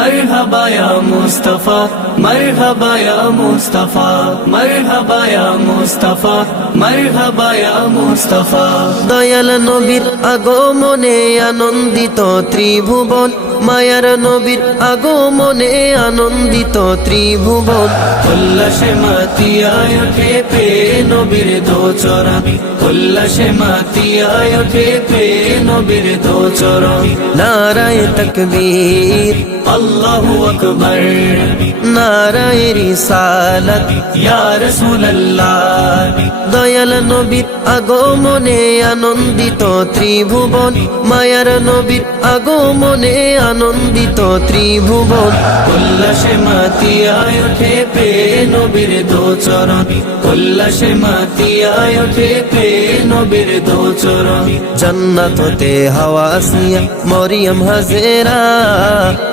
مرحبا يا مصطفى مرحبا يا مصطفى مرحبا يا مصطفى مرحبا يا مصطفى দয়াল নবীর আগমনে আনন্দিত ত্রিভুবন মায়ার নবীর আগমনে আনন্দিত ত্রিভুবন উল্লাসে মাতিয়ায় ওঠে পে নবীর দোচরণ উল্লাসে মাতিয়ায় ওঠে পে নবীর দোচরণ নারায়ে তাকবীর আল্লাহু আকবার নারায়ে রিসালাত ইয়া রাসূলুল্লাহ দয়াল নবীর আগমনে আনন্দিত ত্রিভুবন মায়ার নবীর আগমনে আনন্দিত ত্রিভুবন উল্লাসে মাতিয়ায় ওঠে পে নবীর দোচরণ উল্লাসে মাতিয়ায় ওঠে পে নবীর দোচরণ জান্নাত হতে হাওয়া আসিয়া মরিয়ম হাজেরা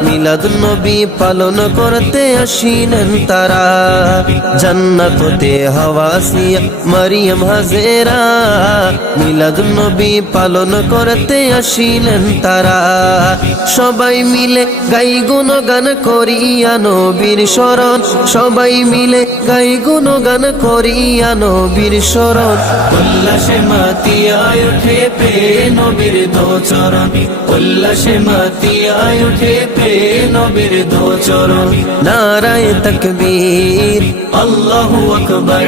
মিলাদ নবী পালন করতে আসিলেন তারা জান্নাত হতে হাওয়া আসিয়া মরিয়ম হাজেরা মিলাদ নবী পালন করতে আসিলেন তারা সবাই মিলে গাই গুণগান করিয়া নবীর শরণ সবাই মিলে গাই গুণগান করিয়া নবীর শরণ উল্লাসে মাতিয়ায় ওঠে পে নবীর দোচরণ উল্লাসে মাতিয়ায় ওঠে পে নবীর দোচরণ নারায়ে তাকবীর আল্লাহু আকবার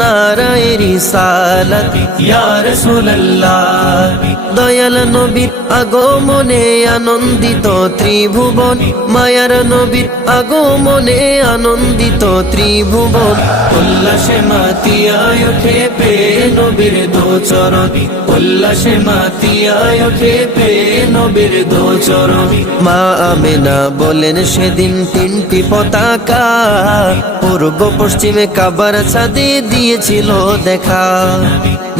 নারায়ে রিসালাত ইয়া রাসূলুল্লাহ দয়াল নবীর আগমনে আনন্দিত ত্রিভুবন মায়ার নবীর আগমনে আনন্দিত ত্রিভুবন উল্লাসে মাতিয়ায় ওঠে পে নবীর দোচরণ উল্লাসে মাতিয়ায় ওঠে পে নবীর দোচরণ মা আমেনা বলেন সেদিন তিনটি পতাকা পূর্ব পশ্চিমে কাবার ছাদে দিয়েছিল দেখা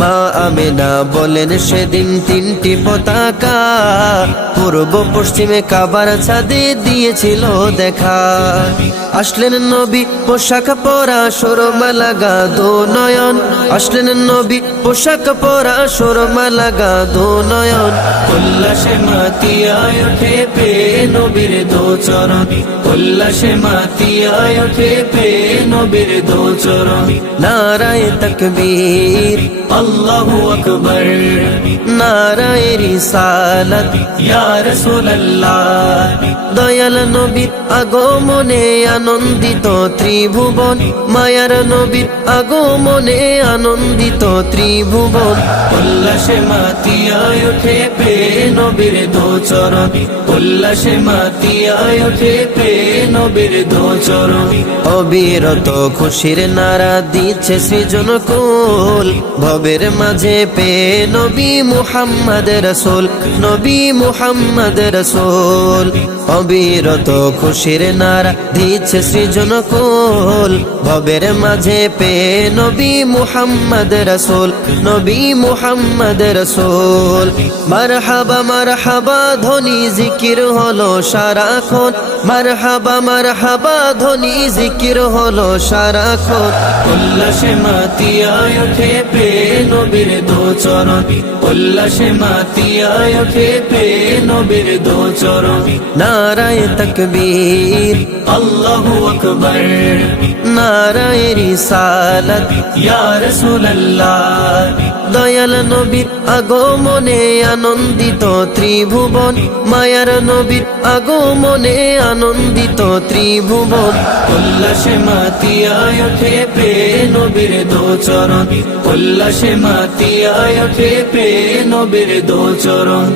মা আমেনা বলেন সেদিন তিনটি পতাকা পূর্ব পশ্চিমে কাবার ছাদে দিয়েছিল দেখা আসলেন নবী পোশাক পরা সুরমা লাগা দো নয়ন আসলেন নবী পোশাক পরা সুরমা লাগা দো নয়ন উল্লাসে মাতিয়ায় ওঠে পে নবীর দোচরণ উল্লাসে মাতিয়ায় ওঠে পে নবীর দোচরণ নারায়ে তাকবীর আল্লাহু আকবার নারায়ে রিসালাত ইয়া রাসূলুল্লাহ দয়াল নবীর আগমনে আনন্দিত ত্রিভুবন মায়ার নবীর আগমনে আনন্দিত ত্রিভুবন উল্লাসে মাতিয়ায় ওঠে পে নবীর দোচরণ উল্লাসে মাতিয়ায় ওঠে পে নবীর দোচরণ অবিরত খুশির নারা দিচ্ছে সৃজন কুল ভবের মাঝে পে নবী মুহাম্মদ রাসূল নবী মুহাম্মদ রাসূল অবিরত খুশির নারা দিচ্ছে সৃজন কুল ভবের মাঝে পে নবী মুহাম্মদ রাসূল নবী মুহাম্মদ রাসূল মারহাবা মারহাবা ধ্বনি জিকির হলো সারাক্ষণ মারহাবা মারহাবা ধ্বনি জিকির হলো সারাক্ষণ উল্লাসে মাতিয়ায় ওঠে পে নবীর দোচরণ উল্লাসে মাতিয়ায় ওঠে পে নবীর দোচরণ নারায়ে তাকবীর আল্লাহু আকবার নারায়ে রিসালাত ইয়া রাসূলুল্লাহ দয়াল নবীর আগমনে আনন্দিত ত্রিভুবন মায়ার নবীর আগমনে আনন্দিত ত্রিভুবন উল্লাসে মাতিয়ায় ওঠে পে নবীর দোচরণ উল্লাসে মাতিয়ায় ওঠে পে নবীর দোচরণ